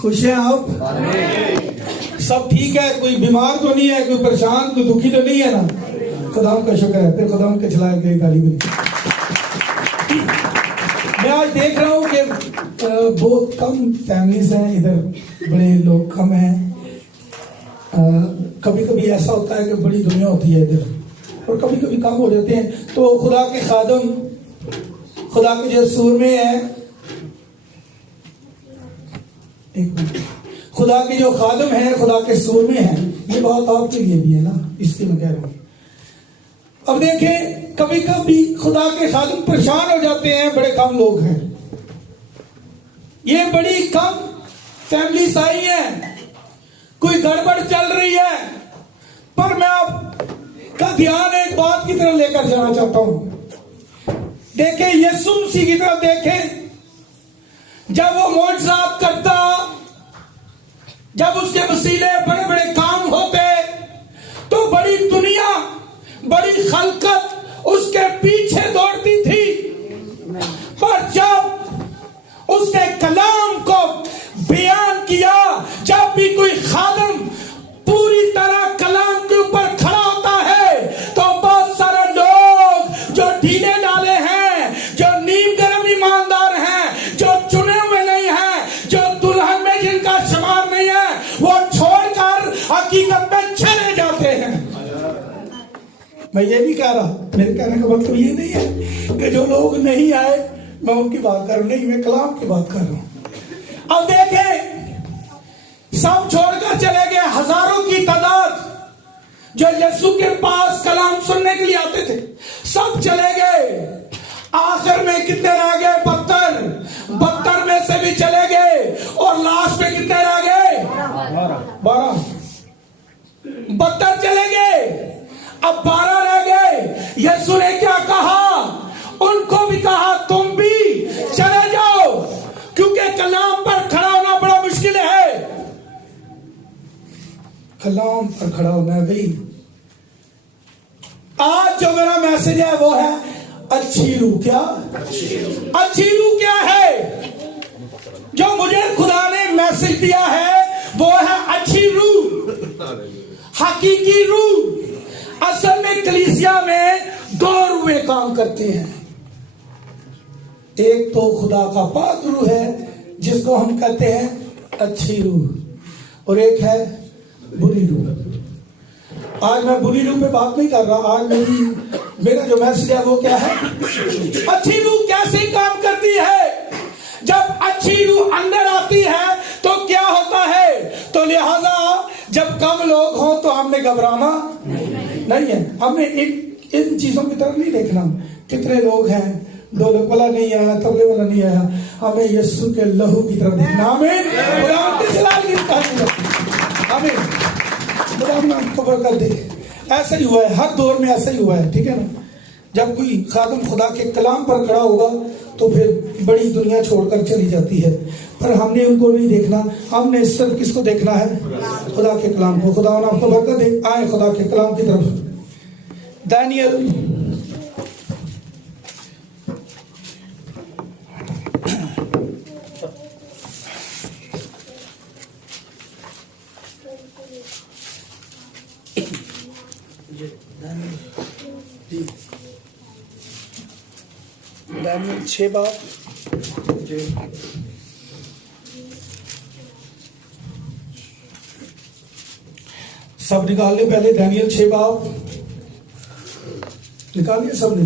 خوش ہیں آپ؟ سب ٹھیک ہے؟ کوئی بیمار تو نہیں ہے؟ کوئی پریشان، کوئی دکھی تو نہیں ہے نا؟ خدا کا شکر ہے. پھر خدا کے چلائے گئے گالی ملتی. میں آج دیکھ رہا ہوں کہ بہت کم فیملیز ہیں ادھر، بڑے لوگ کم ہیں. کبھی کبھی ایسا ہوتا ہے کہ بڑی دنیا ہوتی ہے ادھر، اور کبھی کبھی کم ہو جاتے ہیں. تو خدا کے خادم، خدا کے جو سورمے ہیں، خدا کے جو خادم ہیں، خدا کے سورمے ہیں، یہ بات آپ کے لیے بھی ہے نا، اس لیے میں کہہ رہا ہوں. اب دیکھیں، کبھی کبھی خدا کے خادم پریشان ہو جاتے ہیں. بڑے کم لوگ ہیں، یہ بڑی کم فیملیز آئی ہیں، کوئی گڑبڑ چل رہی ہے. پر میں آپ کا دھیان ایک بات کی طرف لے کر جانا چاہتا ہوں. دیکھیں، یسوع مسیح کی طرف دیکھیں. جب وہ معجزات کرتا، جب اس کے وسیلے بڑے بڑے کام ہوتے، تو بڑی دنیا، بڑی خلقت اس کے پیچھے دوڑتی تھی. پر جب اس نے کلام کو بیان کیا، جب بھی کوئی خادم پوری طرح کلام کے اوپر کھڑا ہوتا ہے، تو بہت سارے لوگ جو ڈھیلے ڈالے ہیں، جو نیم گرم ایماندار ہیں، جو چنے ہوئے نہیں ہیں، جو دلہن میں جن کا شمار نہیں ہے، وہ چھوڑ کر حقیقت میں چلے جاتے ہیں. میں یہ نہیں کہہ رہا، میرے کہنے کا مطلب یہ نہیں ہے کہ جو لوگ نہیں آئے میں ان کی بات کر رہا ہوں، نہیں، میں کلام کی بات کر رہا ہوں. اب دیکھیں، سب چھوڑ کر چلے گئے. ہزاروں کی تعداد جو یسوع کے پاس کلام سننے کے لیے آتے تھے، سب چلے گئے. آخر میں کتنے رہ گئے؟ 72 میں سے بھی چلے گئے. اور لاسٹ میں کتنے رہ گئے؟ 12. 72 چلے گئے، اب 12 رہ گئے. یسوع نے کیا کہا؟ ان کو بھی کہا تم بھی چلے جاؤ، کیونکہ کلام پر کھڑا ہونا بڑا مشکل ہے. کلام پر کھڑا ہونا ہے بھائی. آج جو میرا میسج ہے وہ ہے اچھی روح. کیا اچھی روح کیا ہے؟ جو مجھے خدا نے میسج دیا ہے وہ ہے اچھی روح، حقیقی روح. اصل میں کلیسیا میں 2 روحیں کام کرتے ہیں. ایک تو خدا کا پاک روح ہے جس کو ہم کہتے ہیں اچھی روح، اور ایک ہے بری روح. آج میں بری روح پہ بات نہیں کر رہا. آج میرا جو میسج ہے وہ کیا ہے؟ اچھی روح کیسے کام کرتی ہے؟ جب اچھی روح اندر آتی ہے تو کیا ہوتا ہے؟ تو لہذا جب کم لوگ ہوں تو ہم نے گھبرانا نہیں ہے. ہم نے ان چیزوں کی طرف نہیں دیکھنا. کتنے لوگ ہیں، ڈولک والا نہیں آیا، طبلے والا نہیں آیا. ہمیں یسوع کے لہو کی طرف دیکھنا. آمین. خدا کے جلال کی تعریف. آمین. خدا ہم کو برکت دے. ایسا ہی ہوا ہے، ہر دور میں ایسا ہی ہوا ہے. ٹھیک ہے نا؟ جب کوئی خادم خدا کے کلام پر کھڑا ہوگا تو پھر بڑی دنیا چھوڑ کر چلی جاتی ہے. پر ہم نے ان کو نہیں دیکھنا. ہم نے صرف کس کو دیکھنا ہے؟ خدا کے کلام کو. خدا آپ کو برکت دے. آئیں خدا کے کلام کی طرف. دانیل دانیل 6 باب. سب نکال لیں پہلے. دانیل 6 باب نکال لیا سب نے؟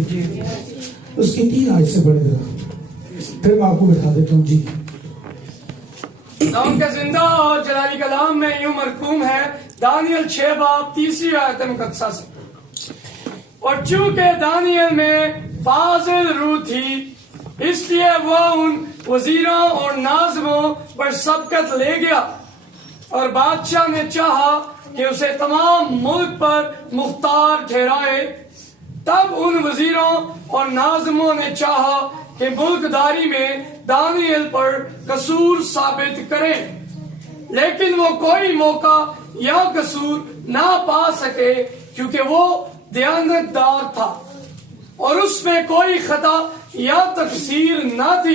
اس کی 3 آیت سے پڑھے گا، پھر میں آپ کو بتا دیتا ہوں. جی، خدا کا زندہ اور جلالی کلام میں یوں مرقوم ہے، دانیل 6 باب 30 آیت مقدسہ سے. اور چونکہ دانیل میں فاضل روح تھی، اس لیے وہ ان وزیروں اور ناظموں پر سبقت لے گیا، اور بادشاہ نے چاہا کہ اسے تمام ملک پر مختار ٹھہرائے. تب ان وزیروں اور ناظموں نے چاہا کہ ملک داری میں دانیل پر قصور ثابت کریں، لیکن وہ کوئی موقع یا قصور نہ پا سکے، کیونکہ وہ دیانت دار تھا اور اس میں کوئی خطا یا تقصیر نہ تھی.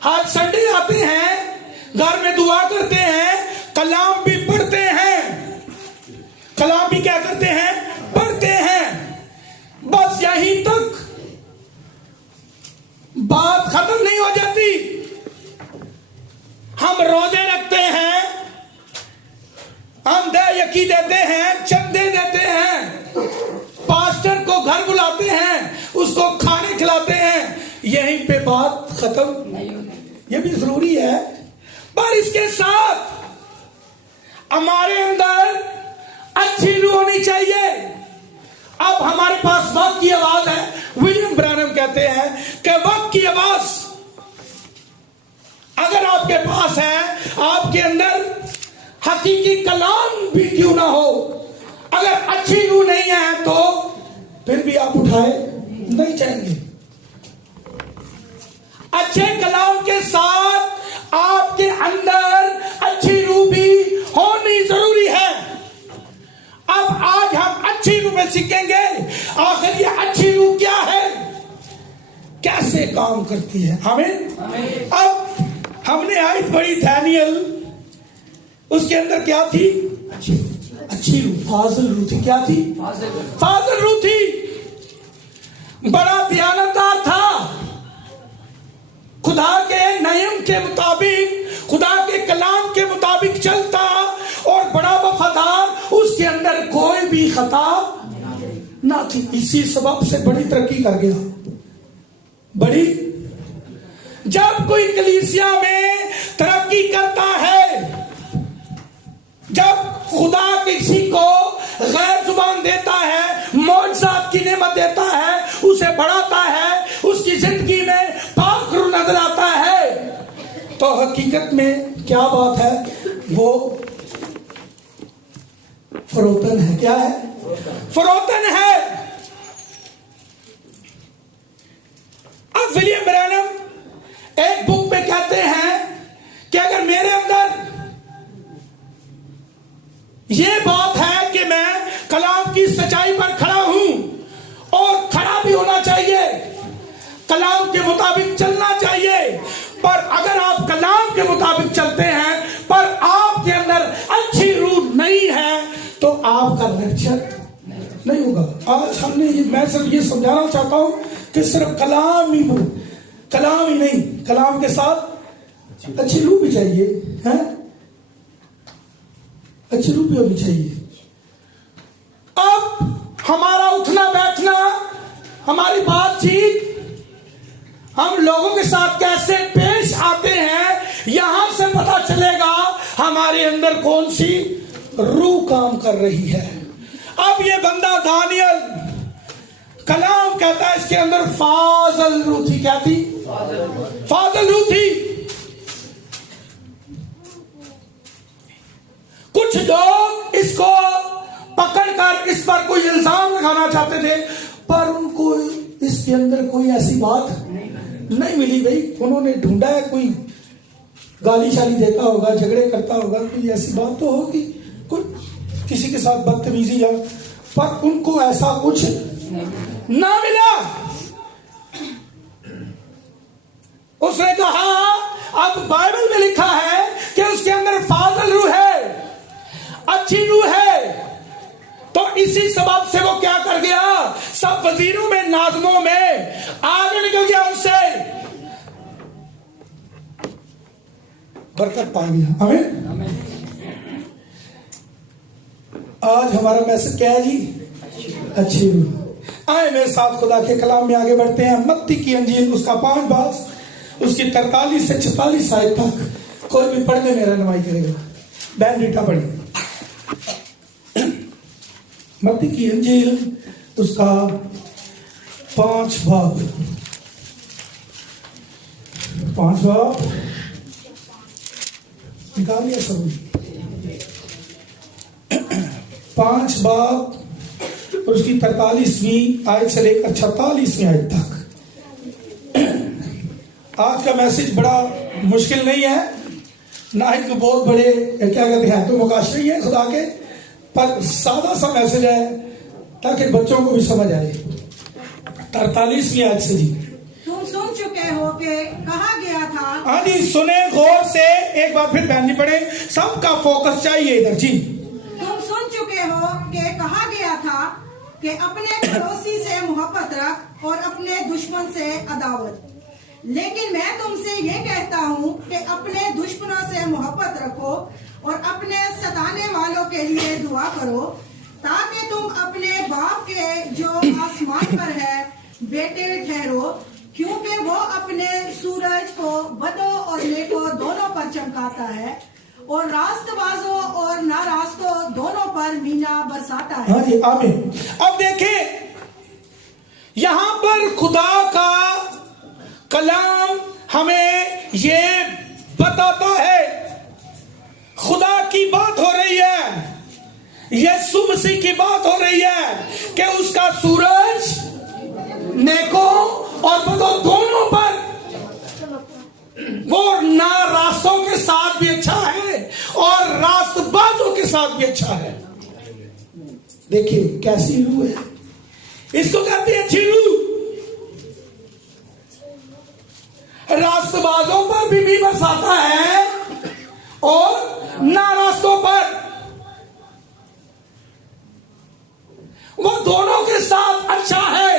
آج سنڈے آتے ہیں, گھر میں دعا کرتے ہیں, کلام بھی پڑھتے ہیں, کلام بھی کیا کرتے ہیں, پڑھتے ہیں, بس یہیں تک بات ختم نہیں ہو جاتی. ہم روزے رکھتے ہیں, ہم دے یقی دیتے ہیں, چندے دیتے ہیں, پاسٹر کو گھر بلاتے ہیں, اس کو کھانے کھلاتے ہیں, یہیں پہ بات ختم نہیں ہوتی. یہ بھی ضروری ہے, پر اس کے ساتھ ہمارے اندر اچھی روح ہونی چاہیے. اب ہمارے پاس وقت کی آواز ہے. ولیم برانم کہتے ہیں کہ وقت کی آواز اگر آپ کے پاس ہے, آپ کے اندر حقیقی کلام بھی کیوں نہ ہو, اگر اچھی روح نہیں ہے تو پھر بھی آپ اٹھائے نہیں جائیں گے. اچھے کلام کے ساتھ آپ کے اندر اچھی روح بھی ہونی ضروری ہے. اب آج ہم اچھی روح میں سیکھیں گے آخر یہ اچھی روح کیا ہے, کیسے کام کرتی ہے. آمین. اب ہم نے آیت پڑھی دانیل, اس کے اندر کیا تھی, اچھی روح, فاضل روح تھی. کیا تھی, فاضل روح تھی. بڑا دیانتدار تھا, خدا کے نعم کے مطابق, خدا کے کلام کے مطابق چلتا, اور بڑا وفادار, اس کے اندر کوئی بھی خطا نہ تھی. اسی سبب سے بڑی ترقی کر گیا. بڑی, جب کوئی کلیسیا میں ترقی کرتا ہے, جب خدا کسی کو غیر زبان دیتا ہے, معجزات کی نعمت دیتا ہے, اسے بڑھاتا ہے, اس کی زندگی میں پاک روح نظر آتا ہے, تو حقیقت میں کیا بات ہے, وہ فروتن ہے. کیا ہے, فروتن ہے. اب ولیم برانم ایک بک میں کہتے ہیں کہ اگر میرے اندر یہ بات ہے کہ میں کلام کی سچائی پر کھڑا ہوں, اور کھڑا بھی ہونا چاہیے, کلام کے مطابق چلنا چاہیے, پر اگر آپ کلام کے مطابق چلتے ہیں پر آپ کے اندر اچھی روح نہیں ہے تو آپ کا لیکچر نہیں ہوگا. آج ہم نے میں صرف یہ سمجھانا چاہتا ہوں کہ صرف کلام ہی نہیں, کلام کے ساتھ اچھی روح بھی چاہیے, اچھی روح بھی ہونی چاہیے. اب ہمارا اٹھنا بیٹھنا, ہماری بات چیت, ہم لوگوں کے ساتھ کیسے پیش آتے ہیں, یہاں سے پتا چلے گا ہمارے اندر کون سی روح کام کر رہی ہے. اب یہ بندہ دانیل, کلام کہتا ہے اس کے اندر فاضل روح تھی. کیا تھی, فاضل روح تھی. کچھ لوگ اس کو پکڑ کر اس پر کوئی الزام لگانا چاہتے تھے, پر ان کو اس کے اندر کوئی ایسی بات نہیں ملی. بھائی انہوں نے ڈھونڈا ہے, کوئی گالی شالی دیتا ہوگا, جھگڑے کرتا ہوگا, کوئی ایسی بات تو ہوگی, کوئی کسی کے ساتھ بدتمیزی, یا پر ان کو ایسا کچھ نہ ملا. اس نے کہا اب بائبل میں لکھا ہے کہ اس کے اندر فاضل روح ہے, اچھی روح ہے, تو اسی سبب سے وہ کیا کر گیا, سب وزیروں میں, ناظموں میں آگے نکل گیا, ان سے برکت پا گیا. آمین. آج ہمارا میسج کیا ہے جی, اچھی روح. آئے میرے ساتھ خدا کے کلام میں آگے بڑھتے ہیں. متی کی انجیل, اس کا 5 باب, اس کی 43 سے 46 آیت تک. کوئی بھی پڑھنے میں رہنمائی کرے گا. بہن ریٹا پڑھی. متی کی انجیل, اس کا 5 باب, 5 باب نکال لیا سب. 5 باب اور اس کی 43ویں آیت سے لے کر 46ویں آیت تک. آج کا میسج بڑا مشکل نہیں ہے, نہ ہی کوئی بہت بڑے کیا کہتے ہیں تو مقاشرے ہی ہیں خدا کے, پر سادہ سا میسج ہے تاکہ بچوں کو بھی سمجھ آئے. 43ویں آیت سے جی. تم سن چکے ہو کہ کہا گیا تھا. ہاں جی سنیں غور سے، ایک بار پھر بیان نہیں پڑے، سب کا فوکس چاہیے ادھر جی. تم سن چکے ہو کہ کہا گیا تھا کہ اپنے پڑوسی سے محبت رکھ اور اپنے دشمن سے عداوت. لیکن میں تم سے یہ کہتا ہوں کہ اپنے دشمنوں سے محبت رکھو اور اپنے ستانے والوں کے لیے دعا کرو، تاکہ تم اپنے باپ کے جو آسمان پر ہے بیٹے ٹھہرو، کیونکہ وہ اپنے سورج کو بدوں اور نیکوں دونوں پر چمکاتا ہے اور راست بازوں اور ناراستوں دونوں پر مینا برساتا ہے. ہاں جی آمین. اب دیکھیں یہاں پر خدا کا کلام ہمیں یہ بتاتا ہے، خدا کی بات ہو رہی ہے، یسوع مسیح کی بات ہو رہی ہے کہ اس کا سورج نیکوں اور بدوں دونوں پر، وہ نا راستوں کے ساتھ بھی اچھا ہے اور راست بازوں کے ساتھ بھی اچھا ہے. دیکھیے کیسی روح ہے، اس کو کہتے ہیں اچھی روح. راست بازوں پر بھی برساتا ہے اور ناراستوں پر، وہ دونوں کے ساتھ اچھا ہے.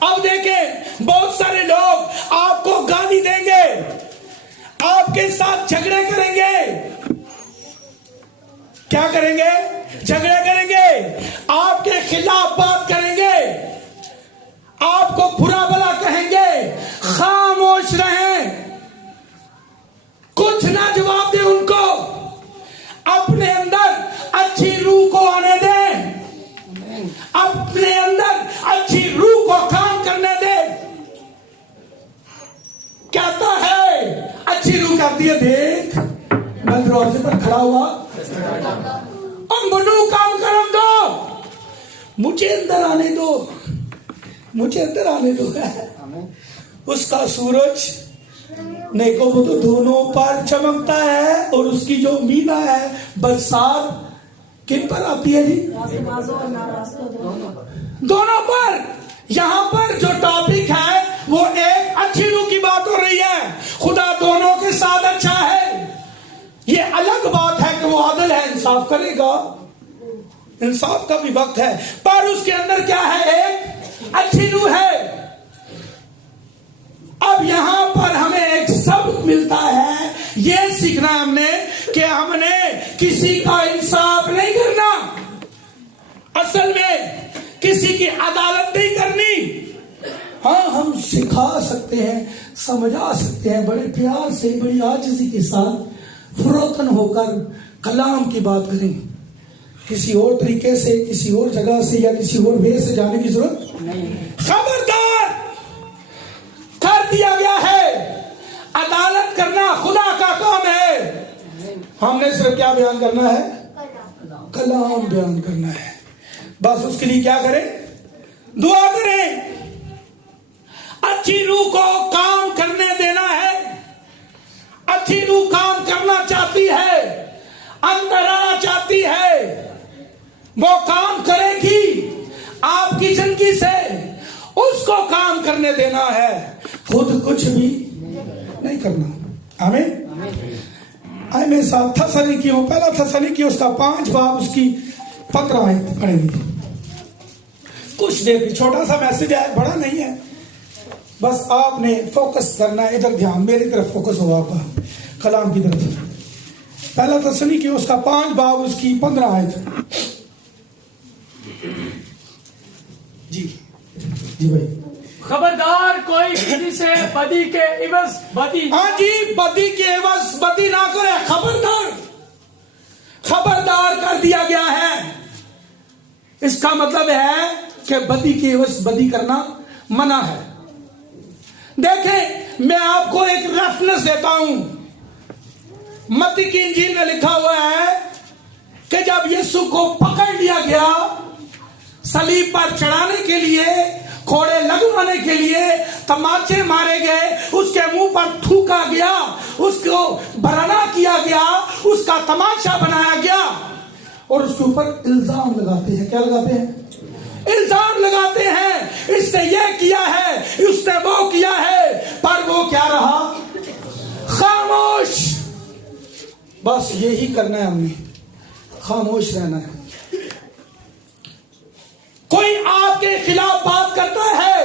اب دیکھیں بہت سارے لوگ آپ کو گالی دیں گے، آپ کے ساتھ جھگڑے کریں گے. کیا کریں گے؟ جھگڑے کریں گے، آپ کے خلاف بات کریں گے، آپ کو برا بھلا کہیں گے. خاموش رہیں، کچھ نہ جواب دیں ان کو. اپنے اندر اچھی روح کو آنے دیں، اپنے اندر اچھی روح کو کام کرنے دیں. کہتا ہے اچھی روح کہتی ہے دیکھ میں دروازے پر کھڑا ہوا اور منو کام کرم دو، مجھے اندر آنے دو، مجھے اندر آنے دو. اس کا سورج نیکوں کو تو دونوں پر چمکتا ہے اور اس کی جو مینا ہے برسات کن پر آتی ہے جی؟ دونوں پر. یہاں پر جو ٹاپک ہے وہ ایک اچھی روح کی بات ہو رہی ہے. خدا دونوں کے ساتھ اچھا ہے. یہ الگ بات ہے کہ وہ عادل ہے، انصاف کرے گا، انصاف کا بھی وقت ہے، پر اس کے اندر کیا ہے؟ ایک اچھی روح ہے. اب یہاں پر ہمیں ایک سبق ملتا ہے، یہ سیکھنا ہم نے کہ ہم نے کسی کا انصاف نہیں کرنا، اصل میں کسی کی عدالت نہیں کرنی. ہاں ہم سکھا سکتے ہیں، سمجھا سکتے ہیں، بڑے پیار سے بڑی عاجزی کے ساتھ فروتن ہو کر کلام کی بات کریں. کسی اور طریقے سے، کسی اور جگہ سے یا کسی اور وے سے جانے کی ضرورت نہیں. خبردار کر دیا گیا ہے، عدالت کرنا خدا کا کام ہے. ہم نے صرف کیا بیان کرنا ہے؟ کلام بیان کرنا ہے. بس اس کے لیے کیا کریں؟ دعا کریں. اچھی روح کو کام کرنے دینا ہے. اچھی روح کام کرنا چاہتی ہے، اندر آنا چاہتی ہے، وہ کام کرے گی آپ کی زندگی سے. اس کو کام کرنے دینا ہے، خود کچھ بھی نہیں کرنا. آمین. آئے میرے ساتھ تھسلونیکیوں، پہلا تھسلونیکیوں اس کا 5 باب اس کی 15 آیت پڑھیں گے. کچھ دیر بھی چھوٹا سا میسج ہے، بڑا نہیں ہے، بس آپ نے فوکس کرنا ہے ادھر. دھیان میری طرف فوکس ہو آپ کا، کلام کی طرف. پہلا تھسلونیکیوں اس کا 5 باب اس کی 15 آیت. جی جی بھائی. خبردار کوئی کسی سے بدی کے عوض بدی، ہاں جی بدی کے عوض بدی نہ کرے. خبردار، خبردار کر دیا گیا ہے. اس کا مطلب ہے کہ بدی کے عوض بدی کرنا منع ہے. دیکھیں میں آپ کو ایک ریفرنس دیتا ہوں. متی کی انجیل میں لکھا ہوا ہے کہ جب یسوع کو پکڑ لیا گیا صلیب پر چڑھانے کے لیے، کوڑے لگوانے کے لیے، تماچے مارے گئے، اس کے منہ پر تھوکا گیا، اس کو برنا کیا گیا، اس کا تماشا بنایا گیا اور اس کے اوپر الزام لگاتے ہیں. کیا لگاتے ہیں؟ الزام لگاتے ہیں. اس نے یہ کیا ہے، اس نے وہ کیا ہے. پر وہ کیا رہا؟ خاموش. بس یہی کرنا ہے ہم نے, خاموش رہنا ہے. کوئی آپ کے خلاف بات کرتا ہے,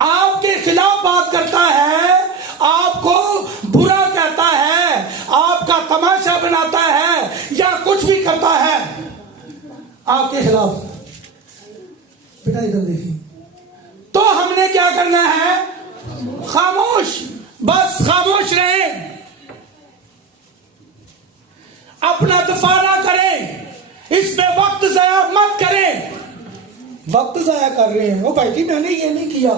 آپ کے خلاف بات کرتا ہے, آپ کو برا کہتا ہے, آپ کا تماشا بناتا ہے, یا کچھ بھی کرتا ہے آپ کے خلاف, بیٹا ادھر دیکھیں, تو ہم نے کیا کرنا ہے؟ خاموش. بس خاموش رہیں, اپنا دفاع نہ کریں, اس میں وقت ضائع مت کریں. وقت ضائع کر رہے ہیں, وہ بھائی جی میں نے یہ نہیں کیا,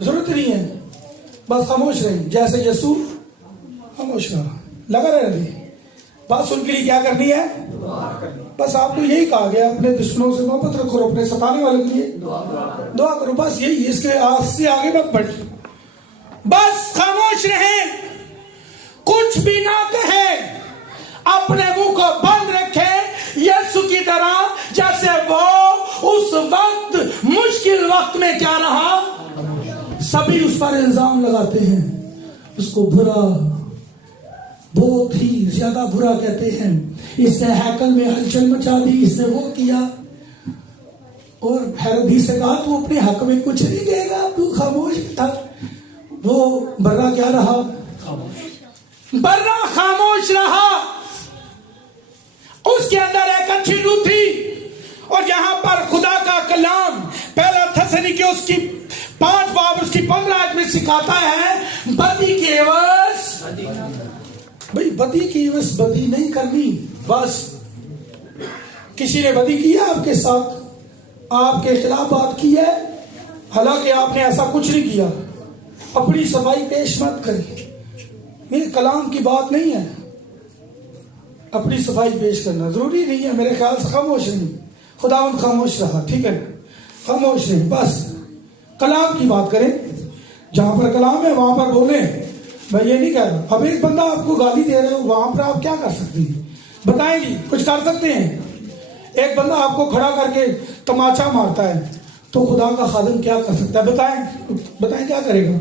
ضرورت نہیں ہے. بس خاموش رہیں, جیسے یسوع خاموش رہا, لگا رہے. بس ان کے لیے کیا کرنی ہے؟ بس آپ کو یہی کہا گیا, اپنے دشمنوں سے محبت رکھو, اپنے ستانے والے کے لیے دعا کرو. بس یہی, اس کے سے آگے مت بڑھیں. بس خاموش رہیں, کچھ بھی نہ کہیں, اپنے منہ کو بند رکھیں یسوع کی طرح, جیسے وہ اس وقت مشکل وقت میں کیا رہا؟ سبھی اس پر الزام لگاتے ہیں, اس کو برا, بہت ہی زیادہ برا کہتے ہیں, اس نے ہیکل میں ہلچل مچا دی, اس نے وہ کیا. اور ہیرودیس سے کہا تو اپنے حق میں کچھ نہیں کہے گا, تو خاموش تھا. وہ برا کیا رہا؟ برا خاموش رہا. اس کے اندر ایک اچھی روح تھی, اور یہاں پر خدا کا کلام پہلا تھسلونیکی اس کی 5 باب اس کی 15 آیت میں سکھاتا ہے, بدی کی عوض, بھئی بدی کی عوض بدی نہیں کرنی. بس کسی نے بدی کی ہے آپ کے ساتھ, آپ کے خلاف بات کی ہے, حالانکہ آپ نے ایسا کچھ نہیں کیا, اپنی صفائی پیش مت کریں. یہ کلام کی بات نہیں ہے, اپنی صفائی پیش کرنا ضروری نہیں ہے. میرے خیال سے خاموش نہیں, خداوند خاموش رہا, ٹھیک ہے, خاموش نہیں. بس کلام کی بات کریں, جہاں پر کلام ہے وہاں پر بولیں. میں یہ نہیں کہہ رہا, اب ایک بندہ آپ کو گالی دے رہے ہو, وہاں پر آپ کیا کر سکتے ہیں؟ بتائیں جی, کچھ کر سکتے ہیں؟ ایک بندہ آپ کو کھڑا کر کے تماچا مارتا ہے, تو خدا کا خادم کیا کر سکتا ہے؟ بتائیں کیا کرے گا؟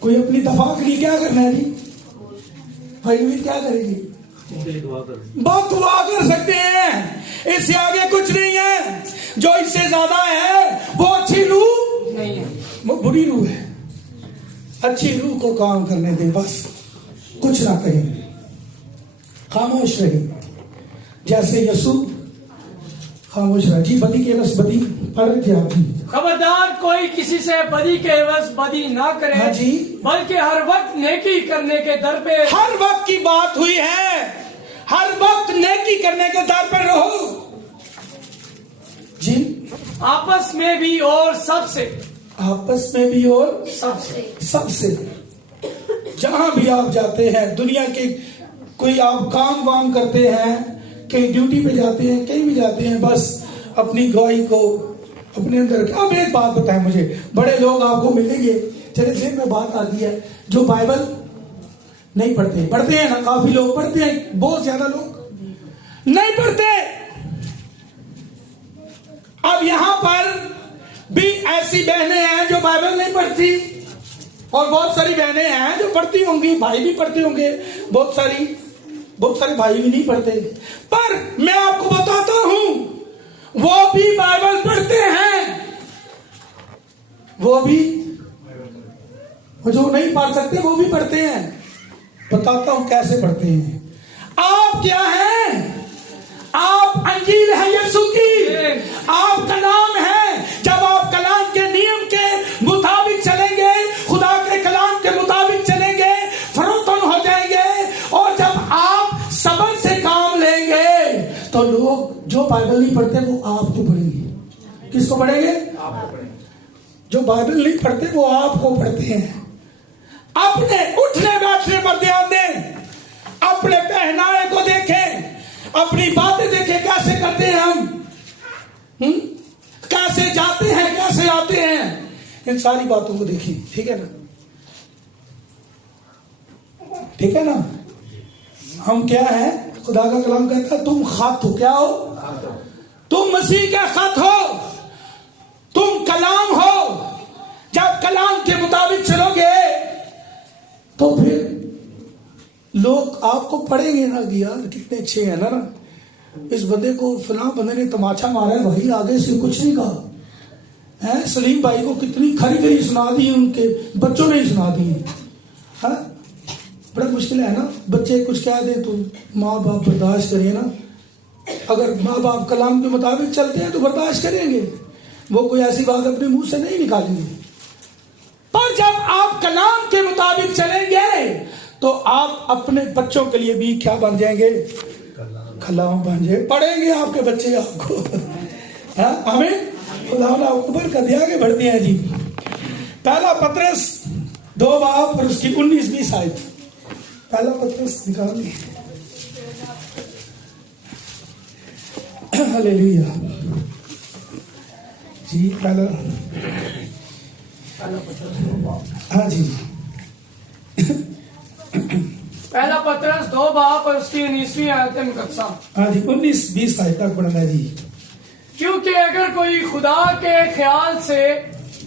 کوئی اپنی دفاع کے لیے کیا کرنا ہے جی؟ بھائی کیا کرے گی؟ بہت دعا کر سکتے ہیں, اس سے آگے کچھ نہیں ہے. جو اس سے زیادہ ہے وہ اچھی روح نہیں ہے, وہ بری روح ہے. اچھی روح کو کام کرنے دیں, بس کچھ نہ کہیں, خاموش رہیں جیسے یسوع خاموش رہا. جی بدی کے عوض بدی پڑھ رہے تھے آپ. خبردار کوئی کسی سے بدی کے عوض بدی نہ کرے, ہاں جی, بلکہ ہر وقت نیکی کرنے کے در پہ. ہر وقت کی بات ہوئی ہے, ہر وقت نیکی کرنے کے در پہ رہو. جی آپس میں بھی اور سب سے, آپس میں بھی اور سب سے. جہاں بھی آپ جاتے ہیں دنیا کے, کوئی آپ کام وام کرتے ہیں, کہیں ڈیوٹی پہ جاتے ہیں, کہیں بھی جاتے ہیں, بس اپنی گواہی کو اپنے اندر. اب ایک بات بتائیں مجھے, بڑے لوگ آپ کو ملیں گے, چلے ذہن میں بات آتی ہے, جو بائبل نہیں پڑھتے. پڑھتے ہیں نا, کافی لوگ پڑھتے ہیں, بہت زیادہ لوگ نہیں پڑھتے. اب یہاں پر بھی ایسی بہنیں ہیں جو بائبل نہیں پڑھتی, اور بہت ساری بہنیں ہیں جو پڑھتی ہوں گی, بھائی بھی پڑھتے ہوں گے, بہت سارے بھائی بھی نہیں پڑھتے. پر میں آپ کو بتاتا ہوں, وہ بھی بائبل پڑھتے ہیں, وہ بھی, جو نہیں پڑھ سکتے وہ بھی پڑھتے ہیں. بتاتا ہوں کیسے پڑھتے ہیں. آپ کیا ہیں؟ آپ انجیل ہے یسوع کی, آپ کلام ہے. جب آپ کلام کے نیم کے مطابق چلیں گے, خدا کے کلام کے مطابق چلیں گے, فروتن ہو جائیں گے. اور جب آپ صبر سے کام لیں گے تو لوگ جو بائبل نہیں پڑھتے وہ آپ کو پڑھیں گے. کس کو پڑھیں گے؟ جو بائبل نہیں پڑھتے وہ آپ کو پڑھتے ہیں. اپنے اٹھنے بیٹھنے پر دھیان دیں, اپنے پہنائے کو دیکھیں, اپنی باتیں دیکھیں کیسے کرتے ہیں ہم, کیسے جاتے ہیں, کیسے آتے ہیں, ان ساری باتوں کو دیکھیں. ٹھیک ہے نا, ٹھیک ہے نا. ہم کیا ہیں؟ خدا کا کلام کہتا ہے تم خط ہو. کیا ہو؟ تم مسیح کا خط ہو, تم کلام ہو. تو پھر لوگ آپ کو پڑھیں گے نا کہ یار کتنے اچھے ہیں نا، اس بندے کو فلاں بندے نے تماچا مارا ہے، وہی آگے سے کچھ نہیں کہا، سلیم بھائی کو کتنی کھری کھری سنا دی، ان کے بچوں نے ہی سنا دی، ہاں بڑا مشکل ہے نا، بچے کچھ کہہ دیں تو ماں باپ برداشت کریں نا، اگر ماں باپ کلام کے مطابق چلتے ہیں تو برداشت کریں گے، وہ کوئی ایسی بات اپنے منہ سے نہیں نکالیں گے۔ پر جب آپ کلام کے مطابق چلیں گے تو آپ اپنے بچوں کے لیے بھی کیا بن جائیں گے؟ کلام بن جائیں، پڑھیں گے آپ کے بچے آپ کو، ہمیں خدا آپ کو برکت دے، آگے بڑھتے ہیں جی۔ پہلا پطرس 2 باب اور اس کی 19-20 آیت، پہلا پطرس نکال لیں، ہلیلویا جی، پہلا ہاں جی پہلا پطرس 2 باب اور اس کی 19ویں آیت مقدسہ، ہاں جی 19-20 آیت تک پڑھنا ہے جی۔ کیونکہ اگر کوئی خدا کے خیال سے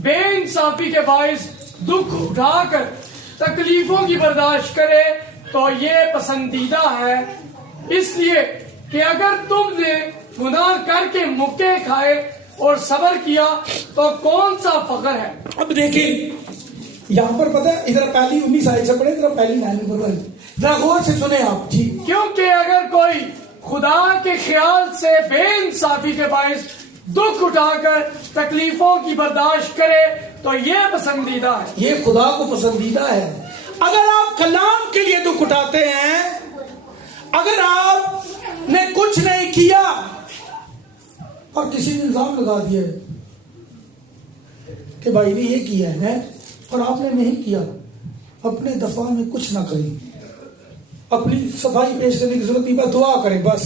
بے انصافی کے باعث دکھ اٹھا کر تکلیفوں کی برداشت کرے تو یہ پسندیدہ ہے، اس لیے کہ اگر تم نے گناہ کر کے مکے کھائے اور صبر کیا تو کون سا فخر ہے۔ اب دیکھیں یہاں پر پتہ ہے، ادھر پہلی 19 آیت سے پڑھیں، ادھر پہلی 9 پر پڑھیں، ذرا غور سے سنیں آپ جی۔ کیونکہ اگر کوئی خدا کے خیال سے بے انصافی کے باعث دکھ اٹھا کر تکلیفوں کی برداشت کرے تو یہ پسندیدہ ہے، یہ خدا کو پسندیدہ ہے۔ اگر آپ کلام کے لیے دکھ اٹھاتے ہیں، اگر آپ نے کچھ نہیں کیا اور کسی نے الزام لگا دیا کہ بھائی نے یہ کیا ہے اور آپ نے نہیں کیا، اپنے دفاع میں کچھ نہ کریں، اپنی صفائی پیش کرنے کی ضرورت نہیں، بس دعا کریں، بس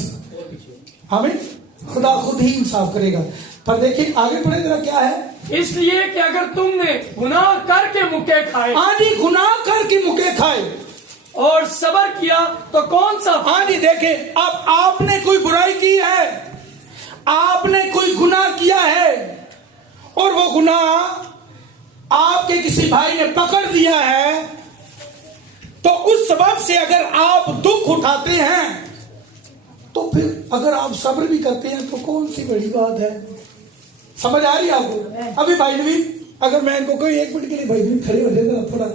ہمیں خدا خود ہی انصاف کرے گا۔ پر دیکھیں آگے پڑھیں ذرا کیا ہے، اس لیے کہ اگر تم نے گناہ کر کے مکے کھائے ہاں جی گناہ کر کے مکے کھائے اور صبر کیا تو کون سا ہاں جی دیکھیں، اب آپ نے کوئی برائی کی ہے، آپ نے کوئی گناہ کیا ہے اور وہ گناہ آپ کے کسی بھائی نے پکڑ دیا ہے، تو اس سبب سے اگر آپ دکھ اٹھاتے ہیں تو پھر اگر آپ صبر بھی کرتے ہیں تو کون سی بڑی بات ہے۔ سمجھ آ رہی ہے آپ کو؟ ابھی بھائی نوید، اگر میں ان کو کوئی 1 منٹ کے لیے بھائی نوید کھڑے ہو جائے تھوڑا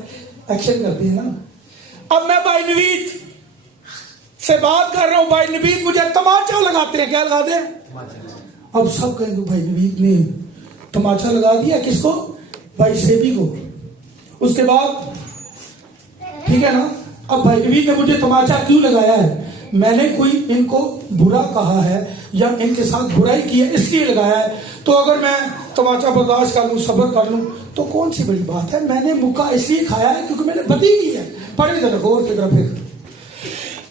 ایکشن کرتے ہیں نا، اب میں بھائی نوید سے بات کر رہا ہوں، بھائی نوید مجھے تماچا لگاتے ہیں، کیا لگا دیں؟ اب سب کہیں گے بھائی نوید نے تماچا لگا دیا، کس کو؟ بھائی سیبی کو۔ اس کے بعد ٹھیک ہے نا، اب بھائی نوید نے مجھے تماچا کیوں لگایا ہے؟ میں نے کوئی ان کو برا کہا ہے یا ان کے ساتھ برائی کی ہے اس لیے لگایا ہے، تو اگر میں تماچا برداشت کر لوں، صبر کر لوں تو کون سی بڑی بات ہے؟ میں نے مکہ اس لیے کھایا ہے کیونکہ میں نے بدی کی ہے۔ پڑھیں ذرا غور کی طرف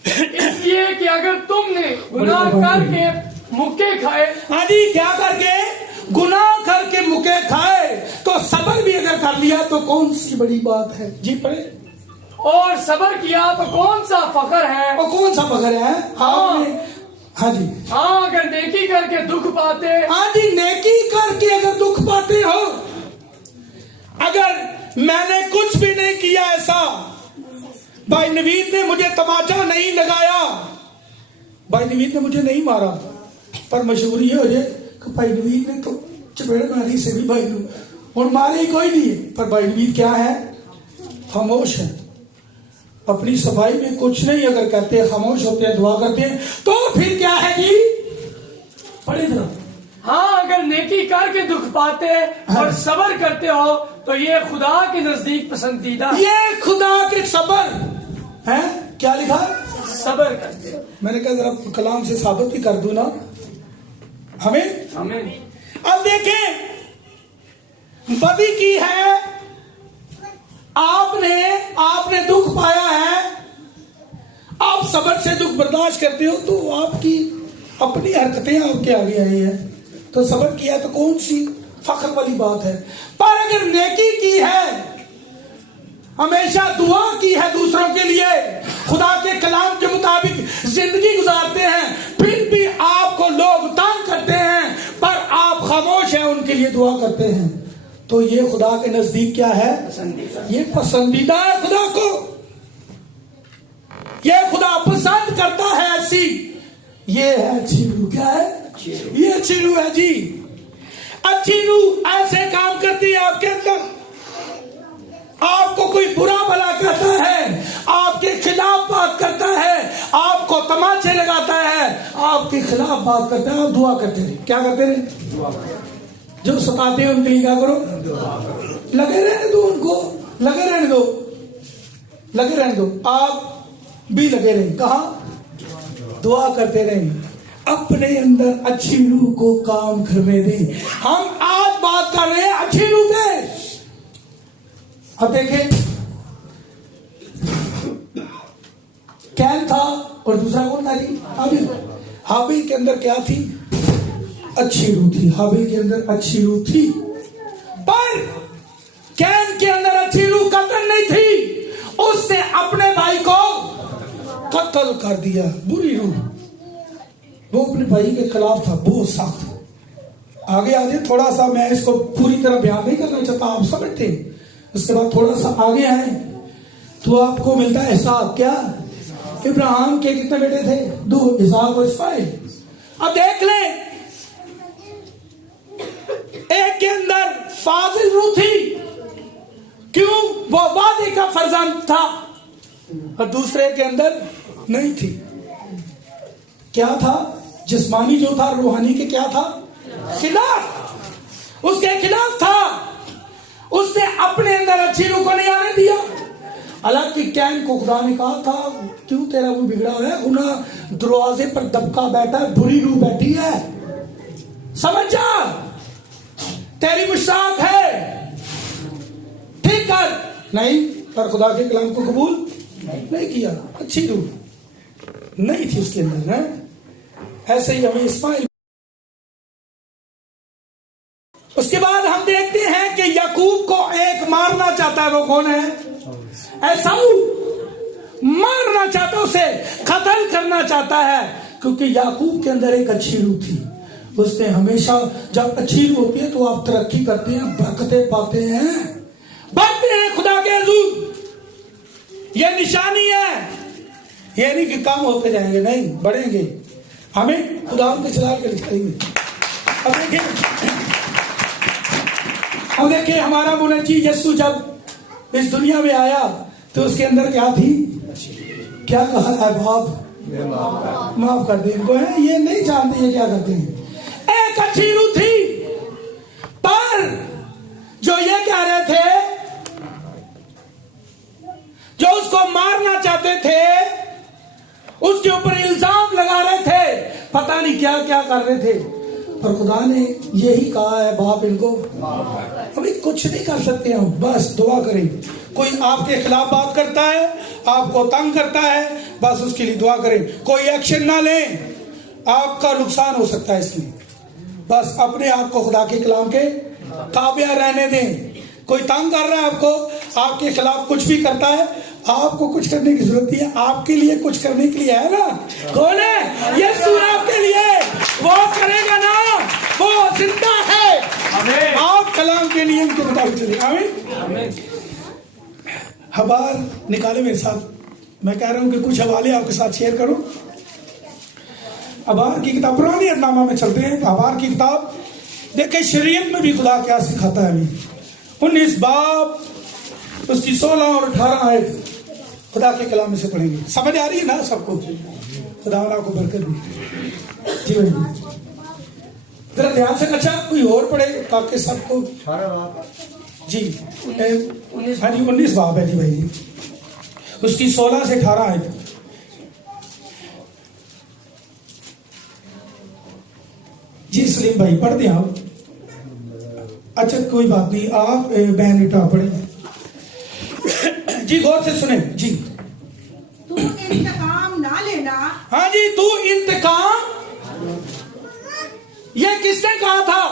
اس لیے کہ اگر تم نے گناہ کر کے مکے کھائے، ہاں جی کیا کر کے؟ گناہ کر کے مکے کھائے تو صبر بھی اگر کر لیا تو کون سی بڑی بات ہے؟ جی پڑھیں۔ اور صبر کیا تو کون سا فخر ہے۔ اور کون سا فخر ہے آپ نے؟ ہاں جی ہاں اگر نیکی کر کے دکھ پاتے، ہاں جی نیکی کر کے اگر دکھ پاتے ہو، اگر میں نے کچھ بھی نہیں کیا ایسا، بھائی نوید نے مجھے تماچا نہیں لگایا، بھائی نوید نے مجھے نہیں مارا، پر مشہوری یہ ہو جائے کہ بھائی نوید نے تو چپیڑ ماری سے بھی بھائی نو اور مارے ہی کوئی نہیں ہے، پر بھائی نوید کیا ہے؟ خاموش ہے، اپنی صفائی میں کچھ نہیں اگر کہتے ہیں، خاموش ہوتے ہیں، دعا کرتے ہیں، تو پھر کیا ہے جی؟ پڑھیں ذرا۔ ہاں اگر نیکی کر کے دکھ پاتے اور صبر کرتے ہو تو یہ خدا کے نزدیک پسندیدہ ہے۔ یہ خدا کے صبر ہے، کیا لکھا؟ صبر کرتے۔ میں نے کہا ذرا کلام سے ثابت بھی کر دوں نا ہمیں۔ اب دیکھیں بدی کی ہے، آپ نے دکھ پایا ہے، آپ صبر سے دکھ برداشت کرتے ہو تو آپ کی اپنی حرکتیں آپ کے آگے آئی ہیں، تو صبر کیا تو کون سی فخر والی بات ہے۔ پر اگر نیکی کی ہے، ہمیشہ دعا کی ہے دوسروں کے لیے، خدا کے کلام کے مطابق زندگی گزارتے ہیں، پھر بھی آپ کو لوگ تنگ کرتے ہیں پر آپ خاموش ہیں، ان کے لیے دعا کرتے ہیں، تو یہ خدا کے نزدیک کیا ہے؟ یہ پسندیدہ ہے خدا کو۔ یہ خدا پسند کرتا ہے ایسی. یہ ہے اچھی روح. کیا ہے؟ یہ اچھی روح ہے جی. اچھی روح ایسے کام کرتی ہے آپ کے اندر. آپ کو کوئی برا بھلا کہتا ہے, آپ کے خلاف بات کرتا ہے, آپ کو تماچے لگاتا ہے, آپ کے خلاف بات کرتا ہے, آپ دعا کرتے رہے. کیا کرتے رہے؟ جو ستاتے ہیں ان کے لیے کیا کرو؟ لگے رہنے دو ان کو, لگے رہنے دو, لگے رہنے دو. آپ بھی لگے رہیں. کہاں؟ دعا کرتے رہیں. اپنے اندر اچھی روح کو کام کرنے دیں. ہم آج بات کر رہے ہیں اچھی روح پہ. اب دیکھیں, کین تھا اور دوسرا کون تھا جی؟ حابیل. حابیل کے اندر کیا تھی؟ اچھی روح تھی. حابیل کے اندر اچھی روح تھی, پر کین کے اندر اچھی روح قتل نہیں تھی. اس نے اپنے بھائی کو قتل کر دیا. بری روح, وہ اپنے بھائی کے خلاف تھا, بہت سخت. آگے آگے تھوڑا سا, میں اس کو پوری طرح بیان نہیں کرنا چاہتا, آپ سمجھتے ہیں. اس کے بعد تھوڑا سا آگے آئیں تو آپ کو ملتا ہے اسحاق. کیا ابراہیم کے کتنے بیٹے تھے؟ 2, اسحاق اور اسماعیل. اب دیکھ لیں, ایک کے اندر فاضل روح تھی, کیوں؟ وہ وعدے کا فرزند تھا, اور دوسرے کے اندر نہیں تھی. کیا تھا؟ جسمانی جو تھا, روحانی کے کیا تھا؟ خلاف. اس کے خلاف تھا. اس نے اپنے اندر اچھی روح کو نہیں آنے دیا. حالانکہ کین کو خدا نے کہا تھا, کیوں تیرا وہ بگڑا ہوا ہے؟ انہاں دروازے پر دبکا بیٹھا ہے, بری روح بیٹھی ہے, سمجھ جا, تیری مشتاق ہے, ٹھیک کر. نہیں, پر خدا کے کلام کو قبول نہیں کیا. اچھی روح نہیں تھی اس کے اندر. ایسے ہی ہمیں اسماعیل. اس کے بعد ہم دیکھتے ہیں کہ یعقوب کو ایک مارنا چاہتا ہے. وہ کون ہے؟ ایساؤ. مارنا چاہتا, اسے قتل کرنا چاہتا ہے, کیونکہ یعقوب کے اندر ایک اچھی روح تھی. اس نے ہمیشہ, جب اچھی روح ہوتی ہے تو آپ ترقی کرتے ہیں, برکتیں پاتے ہیں, بڑھتے ہیں خدا کے حضور. یہ نشانی ہے. یہ نہیں کہ کام ہوتے جائیں گے, نہیں, بڑھیں گے. ہمیں خدا کے چلا کے لکھائیں گے. اب دیکھیں ہمارا منجی یسوع جب اس دنیا میں آیا تو اس کے اندر کیا تھی؟ کیا کہا؟ اے باپ معاف کر دے ان کو. ہے یہ نہیں جانتے یہ کیا کرتے ہیں. ایک اچھی روح تھی, پر جو یہ کہہ رہے تھے, جو اس کو مارنا چاہتے تھے, اس کے اوپر الزام لگا رہے تھے, پتہ نہیں کیا کیا کر رہے تھے, پر خدا نے یہی کہا ہے باپ ان کو. ابھی کچھ نہیں کر سکتے ہم, بس دعا کریں. کوئی آپ کے خلاف بات کرتا ہے, آپ کو تنگ کرتا ہے, بس اس کے لیے دعا کریں. کوئی ایکشن نہ لیں, آپ کا نقصان ہو سکتا ہے. اس لیے بس اپنے آپ کو خدا کے کلام کے تابع رہنے دیں. کوئی تنگ کر رہا ہے آپ کو, آپ کے خلاف کچھ بھی کرتا ہے, آپ کو کچھ کرنے کی ضرورت نہیں ہے. آپ کے لیے کچھ کرنے کے لیے ہے نا. کون ہے؟ یسوع آپ کے لیے. وہ کرے گا نا, وہ زندہ ہے. آپ کلام کے لیے ان کے مطابق چلیں. آمین. حوال نکالے میرے ساتھ. میں کہہ رہا ہوں کہ کچھ حوالے آپ کے ساتھ شیئر کروں. حوال کی کتاب, پرانے عہد نامہ میں چلتے ہیں. حوال کی کتاب دیکھیں, شریعت میں بھی خدا کیا سکھاتا ہے ہمیں. 19 باب اس کی 16 اور 18 آیت خدا کے کلام میں سے پڑھیں گے. سمجھ آ رہی ہے نا سب کو؟ خدا اللہ کو برکت دی. جی بھائی ذرا دھیان سے. اچھا کوئی اور پڑھے تاکہ سب کو. جی ہاں جی 19 باب ہے جی بھائی, اس کی 16 سے 18 آیت. جی سلیم بھائی پڑھ دیں آپ. اچھا کوئی بات نہیں, آپ بہن بیٹا پڑھیں. جی غور سے سنیں. جی تو انتقام نہ لینا. ہاں جی, تو انتقام. یہ کس نے کہا تھا؟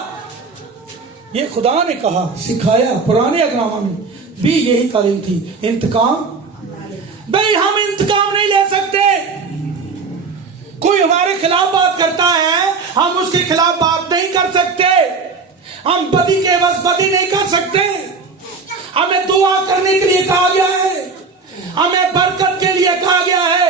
یہ خدا نے کہا, سکھایا. پرانے اگرامہ میں بھی یہی تعلیم تھی, انتقام. بھائی ہم انتقام نہیں لے سکتے. کوئی ہمارے خلاف بات کرتا ہے, ہم اس کے خلاف بات نہیں کر سکتے. ہم بدی کے بس بدی نہیں کر سکتے. ہمیں دعا کرنے کے لیے کہا گیا ہے, ہمیں برکت کے لیے کہا گیا ہے,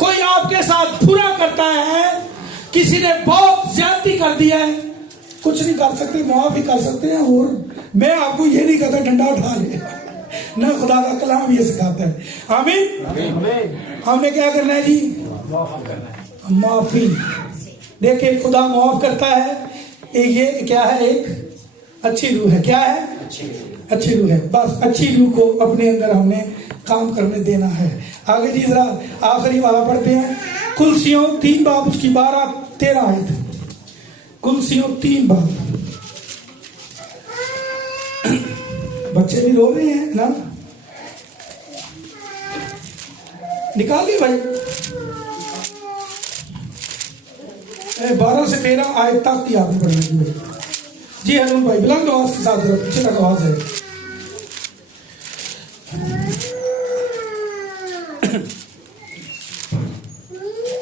کوئی آپ کے ساتھ برا کرتا ہے, کسی نے بہت زیادتی کر دیا ہے, کچھ نہیں کر سکتے, معاف ہی کر سکتے ہیں. اور میں آپ کو یہ نہیں کہتا ڈنڈا اٹھا لے, نہ خدا کا کلام یہ سکھاتا ہے. آمین. ہم نے کیا کرنا ہے جی؟ معافی. دیکھیں خدا معاف کرتا ہے. یہ کیا ہے؟ ایک اچھی روح ہے. کیا ہے؟ اچھی روح ہے. بس اچھی روح کو اپنے اندر ہم نے کام کرنے دینا ہے. آگے جی ذرا آخری والا پڑھتے ہیں. کلسیوں 3 باب اس کی 12-13 آیت. کلسیوں 3 باب. بچے بھی رو رہے ہیں نا, نکال لی بھائی. 12 سے 13 آیت تک کی آپ نے پڑھنا ہے. جی ہنون بھائی بلند آواز کے ساتھ ذرا پیچھے تک آواز ہے.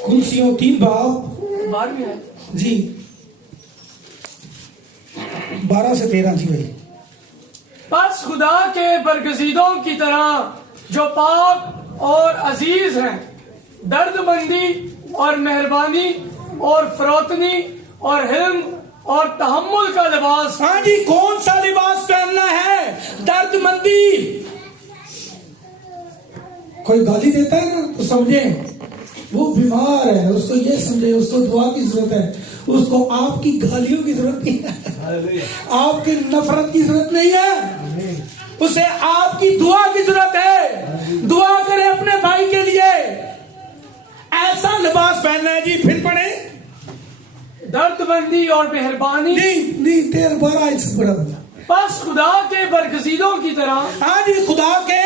کلسیوں 3 باب جی 12 سے 13. جی بھائی. بس خدا کے برگزیدوں کی طرح جو پاک اور عزیز ہیں, درد مندی اور مہربانی اور فروتنی اور حلم اور تحمل کا لباس. ہاں جی, کون سا لباس پہننا ہے؟ درد مندی. کوئی گالی دیتا ہے نا تو سمجھیں وہ بیمار ہے, اس کو یہ سمجھے اس کو دعا کی ضرورت ہے, اس کو آپ کی گالیوں کی ضرورت نہیں ہے, آپ کی نفرت کی ضرورت نہیں ہے, اسے آپ کی دعا کی ضرورت ہے. دعا کرے اپنے بھائی کے لیے. ایسا لباس پہننا ہے جی. پھر پڑھیں. درد مندی اور مہربانی. نہیں 13-12 آیت سے پڑھا. بس خدا کے برگزیدوں کی طرح. ہاں جی, خدا کے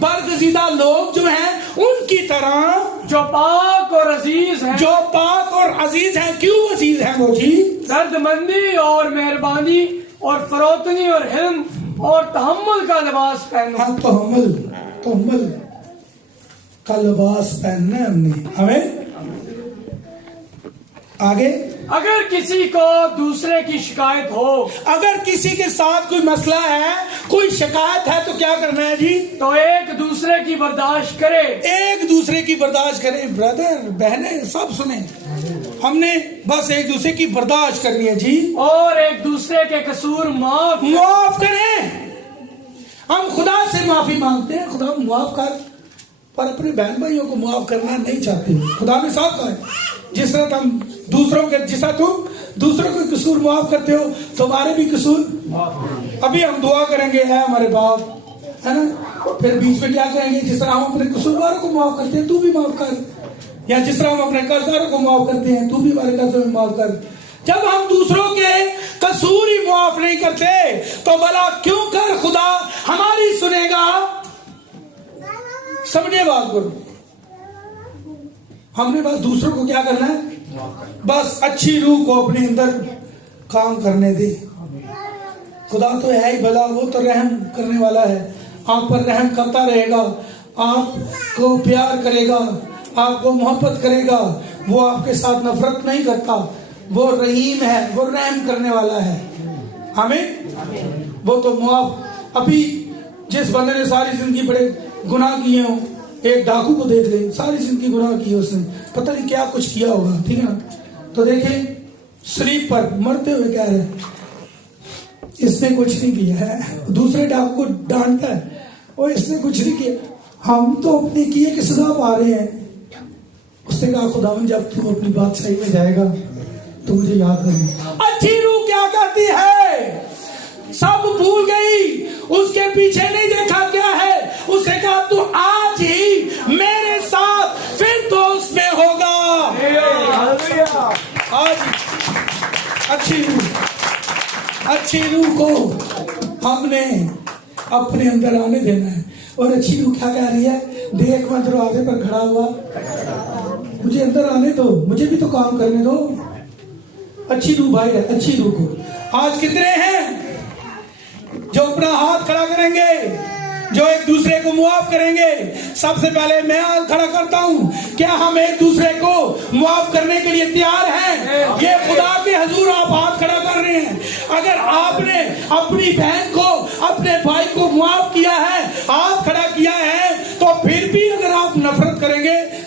برگزیدہ لوگ جو ہیں ان کی طرح جو پاک اور عزیز ہیں. جو پاک اور عزیز ہیں. کیوں عزیز ہیں وہ جی؟ درد مندی اور مہربانی اور فروتنی اور حلم اور تحمل کا لباس پہنو. ہاں, تحمل کا لباس پہننا ہے ہم نے. ہمیں آگے اگر کسی کو دوسرے کی شکایت ہو, اگر کسی کے ساتھ کوئی مسئلہ ہے, کوئی شکایت ہے, تو کیا کرنا ہے جی؟ تو ایک دوسرے کی برداشت کرے. ایک دوسرے کی برداشت کریں. بردر بہنیں سب سنیں, ہم نے بس ایک دوسرے کی برداشت کرنی ہے جی. اور ایک دوسرے کے قصور معاف کریں. ہم خدا سے معافی مانگتے ہیں, خدا معاف کر, پر اپنے بہن بھائیوں کو معاف کرنا نہیں چاہتے. خدا نے صاف کہا ہے جس طرح تم دوسروں کے قصور معاف کرتے ہو, تمہارے بھی قصور. ابھی ہم دعا کریں گے اے ہمارے باپ, ہے نا, پھر بیچ میں کیا کہیں گے؟ جس طرح ہم اپنے قصورواروں کو معاف کرتے ہیں تو بھی معاف کر, یا جس طرح ہم اپنے قرضداروں کو معاف کرتے ہیں تو بھی ہمارے قرضوں میں معاف کر. جب ہم دوسروں کے قصور ہی معاف نہیں کرتے تو بھلا کیوں کر خدا ہماری سنے گا؟ سمجھے بات کو. ہم نے بس دوسروں کو کیا کرنا ہے؟ بس اچھی روح کو اپنے اندر کام کرنے دے. خدا تو ہے ہی بھلا, وہ تو رحم کرنے والا ہے, آپ پر رحم کرتا رہے گا, آپ کو پیار کرے گا, آپ کو محبت کرے گا. وہ آپ کے ساتھ نفرت نہیں کرتا, وہ رحیم ہے, وہ رحم کرنے والا ہے. آمین. وہ تو معاف. ابھی جس بندے نے ساری زندگی بڑے گناہ کیے ہوں, ایک ڈاکو کو دیکھ لیں, ساری زندگی گناہ کی اس نے, پتہ نہیں کیا کچھ کیا ہوگا, ٹھیک ہے نا. تو دیکھیں سلیپ پر مرتے ہوئے کہہ رہے ہیں اس نے کچھ نہیں کیا ہے. دوسرے ڈاکو کو ڈانٹتا ہے, اور اس نے کچھ نہیں کیا, ہم تو اپنے کیے کے سزا پا رہے ہیں. اس نے کہا خداوند جب تو اپنی بادشاہی میں جائے گا تو مجھے یاد کرنا. اچھی روح کیا کہتی ہے؟ سب بھول گئی, اس کے پیچھے نہیں دیکھا کیا ہے. اسے کہا تو آج ہی میرے ساتھ پھر تو اس میں ہوگا. آج اچھی روح کو ہم نے اپنے اندر آنے دینا ہے. اور اچھی روح کیا کہہ رہی ہے؟ دیکھ میں دروازے پر کھڑا ہوا, مجھے اندر آنے دو, مجھے بھی تو کام کرنے دو. اچھی روح بھائی ہے. اچھی روح کو آج کتنے ہیں جو اپنا ہاتھ کھڑا کریں گے, جو ایک دوسرے کو معاف کریں گے؟ سب سے پہلے میں ہاتھ کھڑا کرتا ہوں, کیا ہم ایک دوسرے کو معاف کرنے کے لیے تیار ہیں؟ یہ خدا کے حضور آپ ہاتھ کھڑا کر رہے ہیں. اگر آپ نے اپنی بہن کو, اپنے بھائی کو معاف کیا ہے, ہاتھ کھڑا کیا ہے, تو پھر بھی اگر آپ نفرت کریں گے